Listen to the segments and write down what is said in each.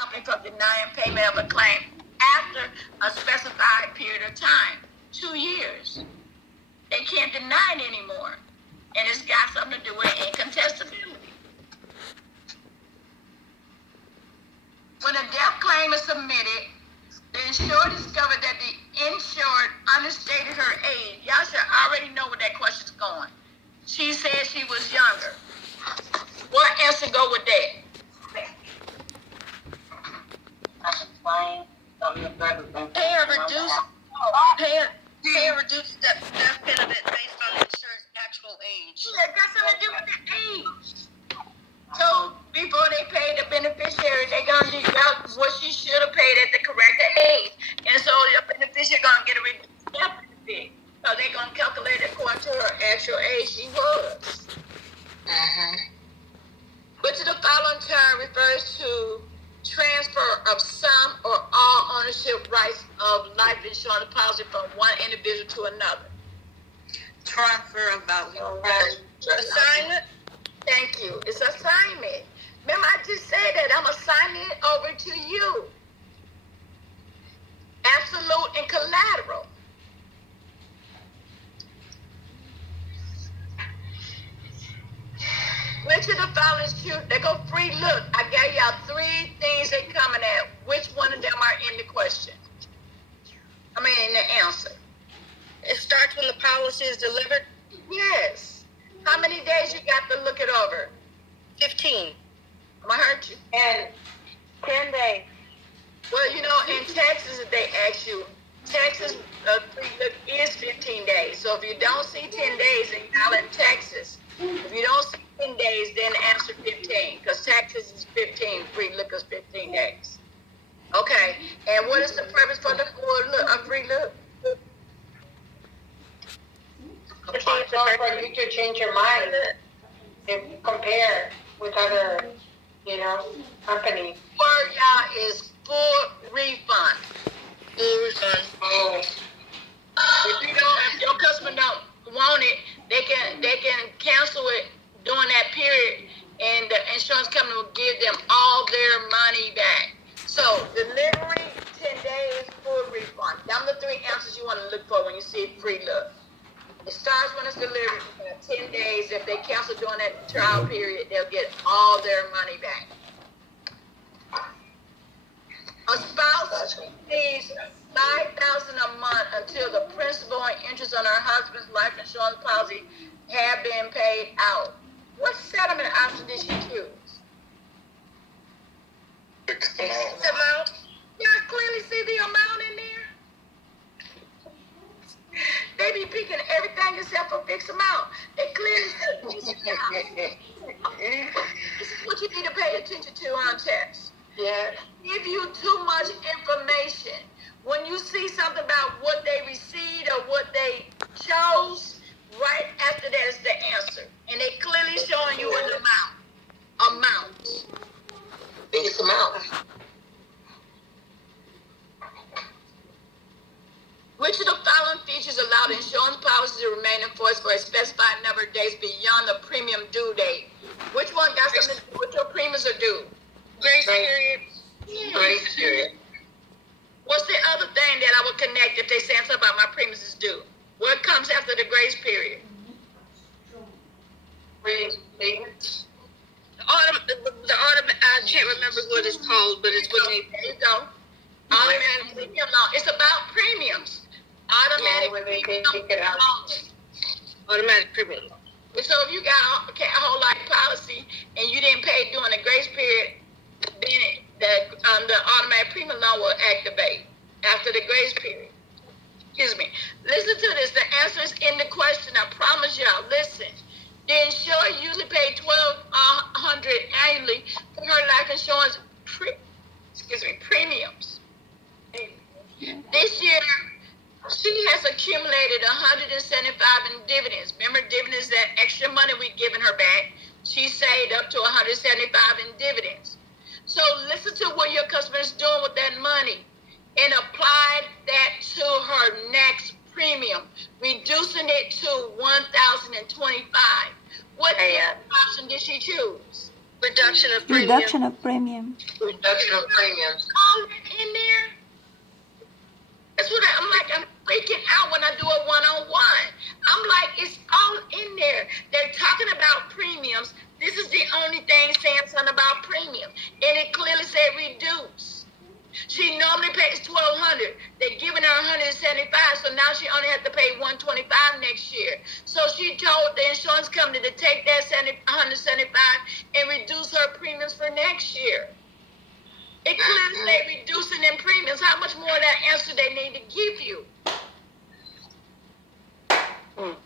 company from denying payment of a claim after a specified period of time, 2 years. They can't deny it anymore. And it's got something to do with incontestability. When a death claim is submitted, the insured discovered that the insured understated her age. Y'all should already know where that question's going. She said she was younger. What answer go with that? Pay a reduced death benefit based on the insured's actual age. Yeah, it got something to do with the age. So before they pay the beneficiary, they gonna deduct what she should have paid at the correct age. And so the beneficiary gonna get a reduced death benefit. So they gonna calculate it according to her actual age she was. Which of the following term refers to transfer of some or all ownership rights of life insurance policy from one individual to another? Transfer of value. Assignment. Thank you. It's assignment. Remember, I just said that I'm assigning it over to you. Absolute and collateral. Which of the following is true? They go free look. I gave y'all 3 things they coming at. Which one of them are in the question? I mean, in the answer. It starts when the policy is delivered. Yes. How many days you got to look it over? 15. I'm gonna hurt you. And 10 days. Well, you know, in Texas, if they ask you, Texas free look is 15 days. So if you don't see 10 days and y'all in Texas, if you don't see 10 days, then answer 15. Because Texas is 15, free look is 15 days. Okay. And what is the purpose for the free look? It's also for you to change your mind and compare with other, companies. Word, y'all, is full refund. Oh. If your customer don't want it, they can cancel it during that period, and the insurance company will give them all their money back. So delivery, 10 days, full refund. Them the 3 answers you want to look for when you see free look. It starts when it's delivered, 10 days. If they cancel during that trial period, they'll get all their money back. A spouse pays $5,000 a month until the principal and interest on her husband's life insurance policy have been paid out. What settlement option did she choose? Fixed Amount. Y'all clearly see the amount in there? They be picking everything except for fixed amount. They clearly see this is what you need to pay attention to on tests. Yeah. Give you too much information. When you see something about what they received or what they chose, right after that is the answer. And they clearly showing you an amount. Biggest amount. Which of the following features allow the insurance policy to remain in force for a specified number of days beyond the premium due date? Which one got something to do with your premiums are due? Grace period. Grace period. What's the other thing that I would connect if they saying something about my premiums is due? What comes after the grace period? Payments. I can't remember what it's called, but it's when they. There you go. Automatic premium loan. It's about premiums. Automatic when they premium take it out. loan. Automatic premium. So if you got a whole life policy and you didn't pay during the grace period, then the automatic premium loan will activate after the grace period. Excuse me. Listen to this. The answer is in the question. I promise y'all. Listen. The insurer usually pays $1,200 annually for her life insurance premiums. This year, she has accumulated $175 in dividends. Remember, dividends, that extra money we've given her back. She saved up to $175 in dividends. So listen to what your customer is doing with that money and apply that to her next premium, reducing it to $1,025. What option did she choose? Reduction of premium. Reduction of premium. Reduction reduction of premiums. All that in there. That's what I'm freaking out when I do a one-on-one. I'm like, it's all in there. They're talking about premiums. This is the only thing saying something about premium. And it clearly said reduce. She normally pays $1,200. They're giving her $175, so now she only has to pay $125 next year. So she told the insurance company to take that $175 and reduce her premiums for next year. It clearly say reducing in premiums. How much more of that answer they need to give you? All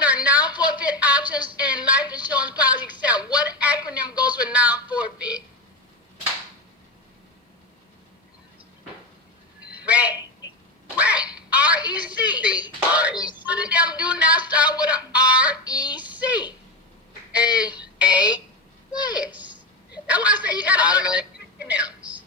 their non-forfeit options and life insurance policy except what acronym goes with non-forfeit? REC. R-E-C. One of them do not start with an R-E-C. A. Yes. That's why I say you got to learn acronyms.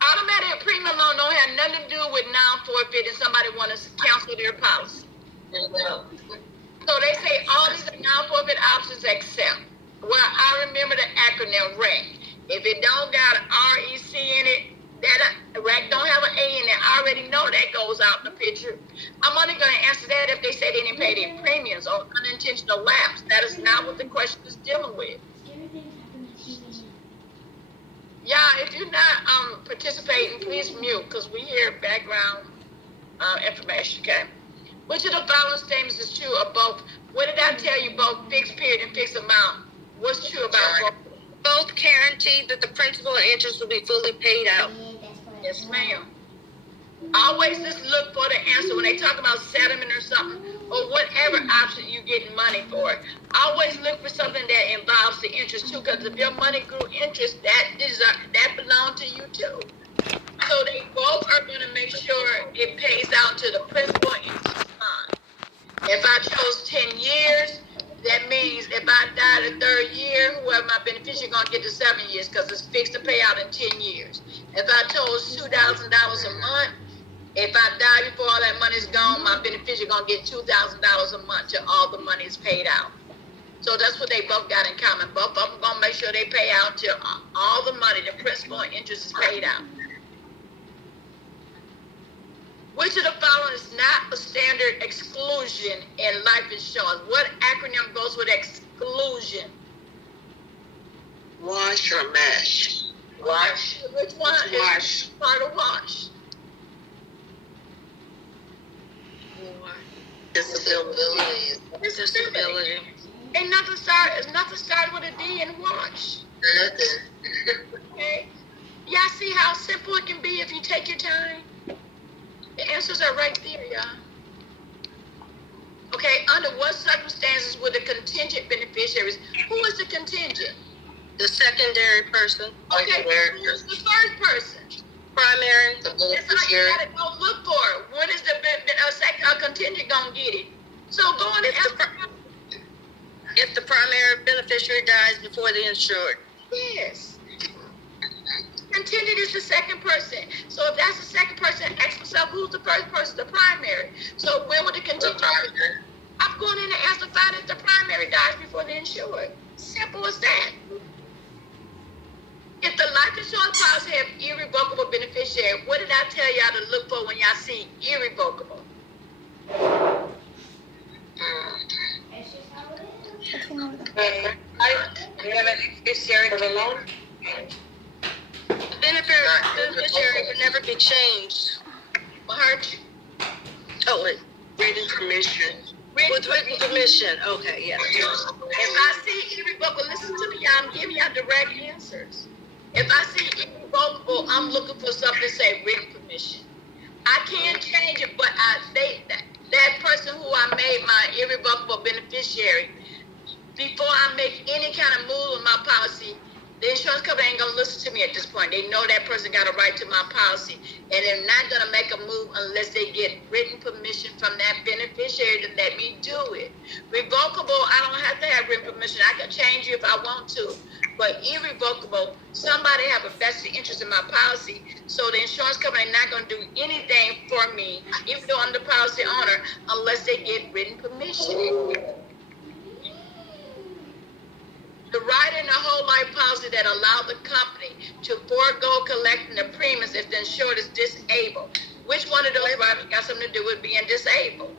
Automatic premium loan don't have nothing to do with non-forfeit and somebody want to cancel their policy. So they say all these are non-forfeit options except. Well, I remember the acronym REC. If it don't got an R-E-C in it, that REC don't have an A in it. I already know that goes out in the picture. I'm only going to answer that if they say they didn't pay their premiums or unintentional lapse. That is not what the question is dealing with. Yeah, if you're not participating, please mute because we hear background information, okay? Which of the following statements is true of both? What did I tell you, both fixed period and fixed amount? What's true about both? Both guaranteed that the principal and interest will be fully paid out. Yes, ma'am. Always just look for the answer when they talk about settlement or something, or whatever option you're getting money for. Always look for something that involves the interest too, because if your money grew interest, that belongs to you too. So they both are going to make sure it pays out to the principal and interest fund. If I chose 10 years, that means if I die the third year, whoever my beneficiary going to get the 7 years because it's fixed to pay out in 10 years. If I chose $2,000 a month, if I die before all that money is gone, my beneficiary going to get $2,000 a month till all the money is paid out. So that's what they both got in common. Both of them going to make sure they pay out till all the money, the principal and interest is paid out. Which of the following is not a standard exclusion in life insurance? What acronym goes with exclusion? Wash or mash? Wash. Which one is part of wash? Disability. Disability. Ain't nothing started with a D in wash. Nothing. Okay. Y'all see how simple it can be if you take your time? The answers are right there, y'all. Okay, under what circumstances would the contingent beneficiaries, who is the contingent? The secondary person. Okay, who's the first person? Primary. The That's all you beneficiary. gotta go look for. When is the contingent gonna get it? So go on and ask. If the primary beneficiary dies before the insured. Yes. Contingent is the second person. So if that's the second person, ask yourself who's the first person, the primary. So when would the contingent be? I'm going in and ask to find if the primary dies before the insured. Simple as that. If the life insurance policy have irrevocable beneficiary, what did I tell y'all to look for when y'all see irrevocable? Beneficiary for the loan? The beneficiary would never be changed. What hurt you? Oh, wait. Written permission. With written permission. Okay, yeah. If I see irrevocable, listen to me, y'all. I'm giving y'all direct answers. If I see irrevocable, I'm looking for something to say written permission. I can't change it, but I say that person who I made my irrevocable beneficiary, before I make any kind of move on my policy, the insurance company ain't gonna listen to me at this point. They know that person got a right to my policy, and they're not gonna make a move unless they get written permission from that beneficiary to let me do it. Revocable, I don't have to have written permission. I can change you if I want to. But irrevocable, somebody have a vested interest in my policy, so the insurance company not gonna do anything for me, even though I'm the policy owner, unless they get written permission. The rider in the whole life policy that allow the company to forego collecting the premiums if the insured is disabled. Which one of those riders got something to do with being disabled?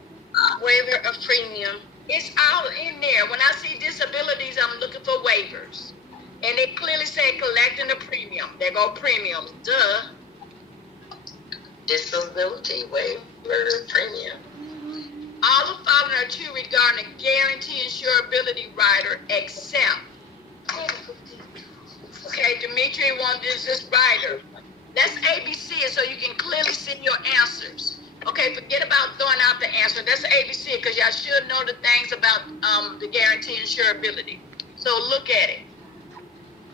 Waiver of premium. It's all in there. When I see disabilities, I'm looking for waivers. And they clearly say collecting the premium. There go premiums. Duh. Disability waiver premium. All the following are true regarding the guarantee insurability rider except. Okay, Dimitri wanted this rider. Let's ABC it so you can clearly see your answers. Okay, forget about throwing out the answer. That's ABC because y'all should know the things about the guarantee insurability. So look at it.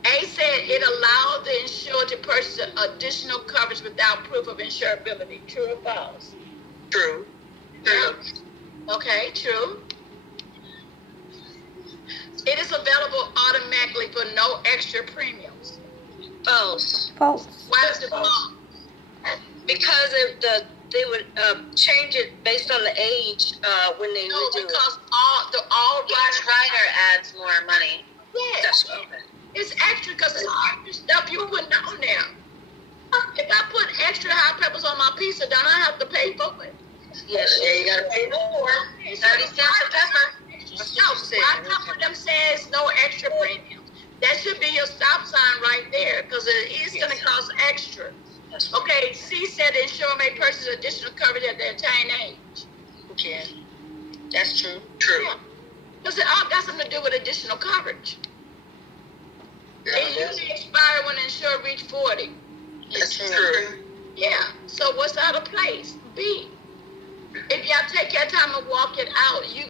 A said it allowed the insured to purchase additional coverage without proof of insurability. True or false? True. True. Okay, true. It is available automatically for no extra premiums. False. False. Why is it false? Because they would change it based on the age when they No, would do because all Each riders. rider adds more money. Yes, That's okay. it's extra because it's extra stuff you putting on there. If I put extra hot peppers on my pizza, don't I have to pay for it? Yes. Yeah, you gotta pay more. 30 cents a pepper. No, why come them says no extra premium? That should be your stop sign right there because it is going to cost extra. That's Okay, C said the insurer may purchase additional coverage at their attained age. okay. That's true. True. Yeah, because it all got something to do with additional coverage. It usually expire when the insured reach 40. That's true. Yeah, so what's out of place? B. If y'all take your time and walk it out, you